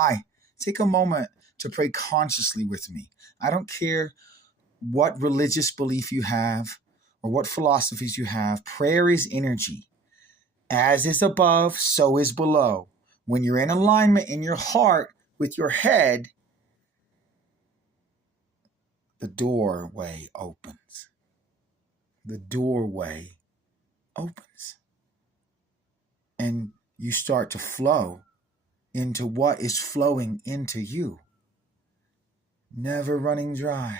Hi, take a moment to pray consciously with me. I don't care what religious belief you have or what philosophies you have. Prayer is energy. As is above, so is below. When you're in alignment in your heart with your head, the doorway opens. The doorway opens. And you start to flow into what is flowing into you. Never running dry.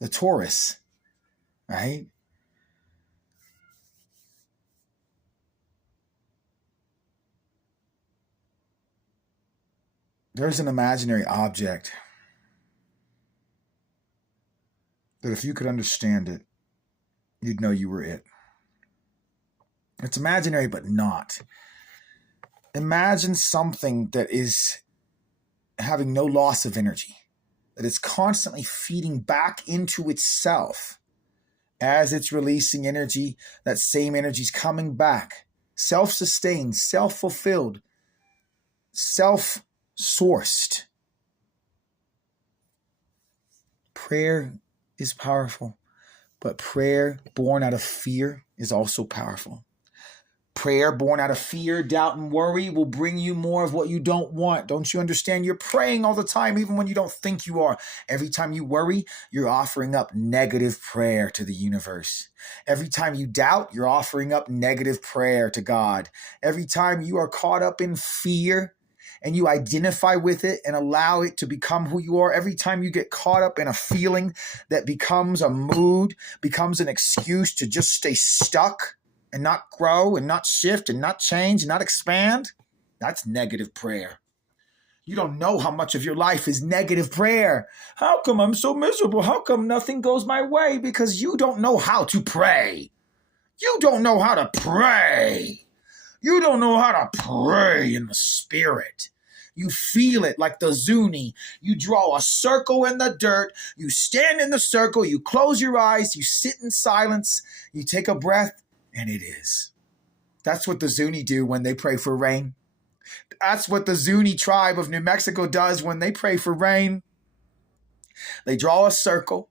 The Taurus, right? There's an imaginary object that if you could understand it, you'd know you were it. It's imaginary, but not. Imagine something that is having no loss of energy, that it's constantly feeding back into itself. As it's releasing energy, that same energy is coming back. Self-sustained, self-fulfilled, self-sourced. Prayer is powerful, but prayer born out of fear is also powerful. Prayer born out of fear, doubt, and worry will bring you more of what you don't want. Don't you understand? You're praying all the time, even when you don't think you are. Every time you worry, you're offering up negative prayer to the universe. Every time you doubt, you're offering up negative prayer to God. Every time you are caught up in fear and you identify with it and allow it to become who you are, every time you get caught up in a feeling that becomes a mood, becomes an excuse to just stay stuck, and not grow and not shift and not change and not expand, that's negative prayer. You don't know how much of your life is negative prayer. How come I'm so miserable? How come nothing goes my way? Because you don't know how to pray. You don't know how to pray. You don't know how to pray in the spirit. You feel it like the Zuni. You draw a circle in the dirt. You stand in the circle. You close your eyes. You sit in silence. You take a breath. And it is. That's what the Zuni do when they pray for rain. That's what the Zuni tribe of New Mexico does when they pray for rain. They draw a circle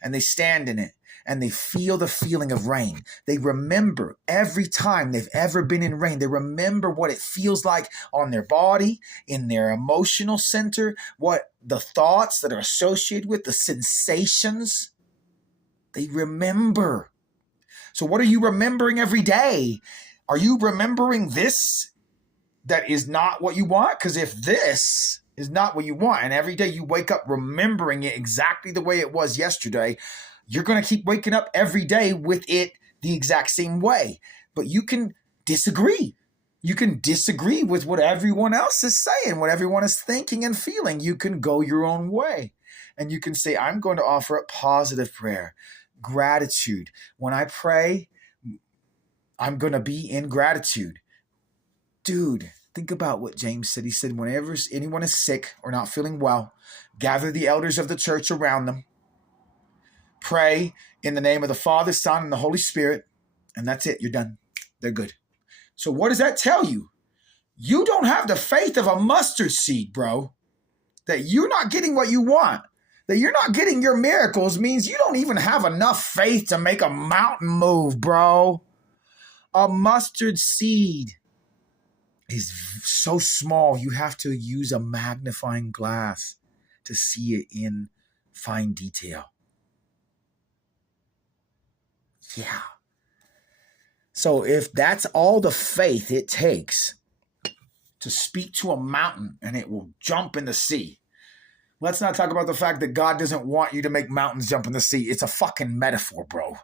and they stand in it and they feel the feeling of rain. They remember every time they've ever been in rain. They remember what it feels like on their body, in their emotional center, what the thoughts that are associated with, the sensations. They remember. So what are you remembering every day? Are you remembering this that is not what you want? Because if this is not what you want, and every day you wake up remembering it exactly the way it was yesterday, you're going to keep waking up every day with it the exact same way. But you can disagree. You can disagree with what everyone else is saying, what everyone is thinking and feeling. You can go your own way. And you can say, I'm going to offer up positive prayer. Gratitude. When I pray, I'm going to be in gratitude. Dude, think about what James said. He said, whenever anyone is sick or not feeling well, gather the elders of the church around them. Pray in the name of the Father, Son, and the Holy Spirit. And that's it. You're done. They're good. So what does that tell you? You don't have the faith of a mustard seed, bro. That you're not getting what you want. That you're not getting your miracles means you don't even have enough faith to make a mountain move, bro. A mustard seed is so small, you have to use a magnifying glass to see it in fine detail. Yeah. So if that's all the faith it takes to speak to a mountain and it will jump in the sea, let's not talk about the fact that God doesn't want you to make mountains jump in the sea. It's a fucking metaphor, bro.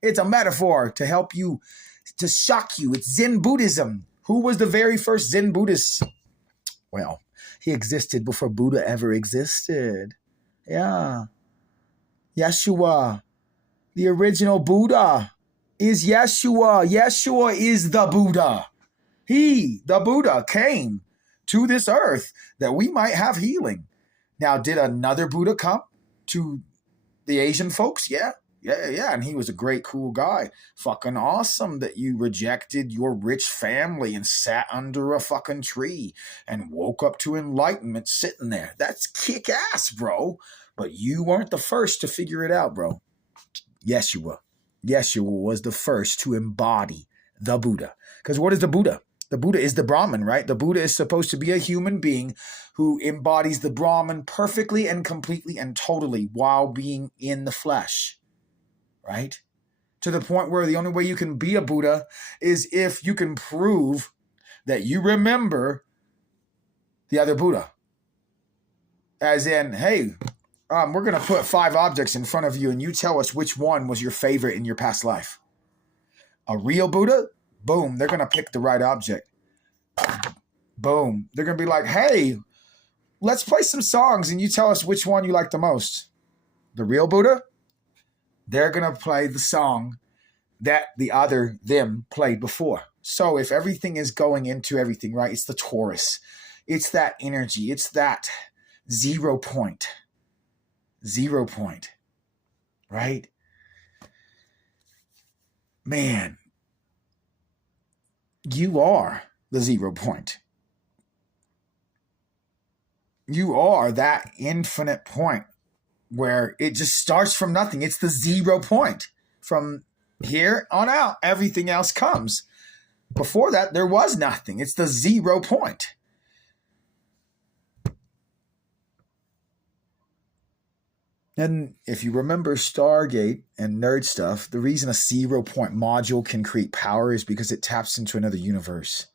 It's a metaphor to help you, to shock you. It's Zen Buddhism. Who was the very first Zen Buddhist? Well, he existed before Buddha ever existed. Yeah. Yeshua, the original Buddha, is Yeshua. Yeshua is the Buddha. He, the Buddha, came to this earth that we might have healing. Now, did another Buddha come to The Asian folks, yeah. Yeah. And he was a great, cool guy. Fucking awesome that you rejected your rich family and sat under a fucking tree and woke up to enlightenment sitting there. That's kick ass, bro. But you weren't the first to figure it out, bro. Yeshua was the first to embody the Buddha. Because what is the Buddha? The Buddha is the Brahman, right? The Buddha is supposed to be a human being who embodies the Brahman perfectly and completely and totally while being in the flesh, right? To the point where the only way you can be a Buddha is if you can prove that you remember the other Buddha. As in, hey, we're going to put 5 objects in front of you and you tell us which one was your favorite in your past life. A real Buddha? Boom, they're going to pick the right object. Boom. They're going to be like, hey, let's play some songs and you tell us which one you like the most. The real Buddha? They're going to play the song that the other them played before. So if everything is going into everything, right? It's the Taurus. It's that energy. It's that 0 point. 0 point. Right? Man. You are the 0 point. You are that infinite point where it just starts from nothing. It's the 0 point. From here on out, everything else comes. Before that, there was nothing. It's the 0 point. And if you remember Stargate and nerd stuff, the reason a 0 point module can create power is because it taps into another universe.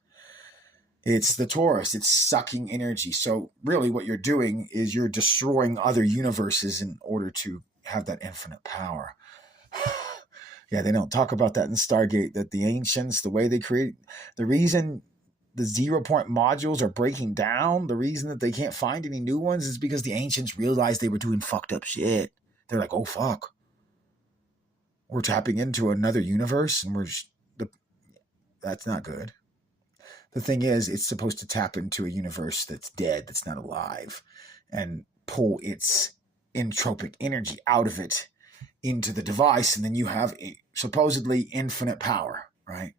It's the Taurus. It's sucking energy. So really what you're doing is you're destroying other universes in order to have that infinite power. Yeah, they don't talk about that in Stargate, that the ancients, the way they create, the reason the 0 point modules are breaking down, the reason that they can't find any new ones is because the ancients realized they were doing fucked up shit. They're like, oh, fuck. We're tapping into another universe and that's not good. The thing is, it's supposed to tap into a universe that's dead, that's not alive, and pull its entropic energy out of it into the device, and then you have a supposedly infinite power, right?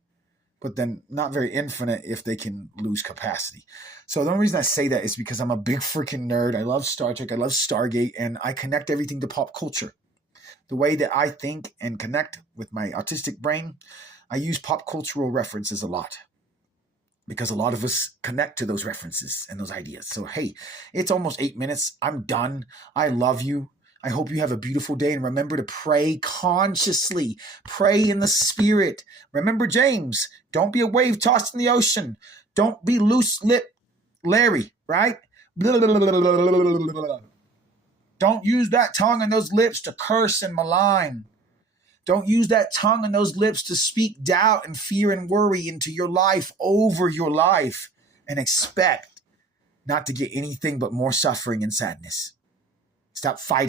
But then not very infinite if they can lose capacity. So the only reason I say that is because I'm a big freaking nerd. I love Star Trek. I love Stargate. And I connect everything to pop culture. The way that I think and connect with my autistic brain, I use pop cultural references a lot. Because a lot of us connect to those references and those ideas. So, hey, it's almost 8 minutes. I'm done. I love you. I hope you have a beautiful day, and remember to pray consciously. Pray in the spirit. Remember James, don't be a wave tossed in the ocean. Don't be loose-lipped Larry, right? Don't use that tongue and those lips to curse and malign. Don't use that tongue and those lips to speak doubt and fear and worry into your life, over your life, and expect not to get anything but more suffering and sadness. Stop fighting.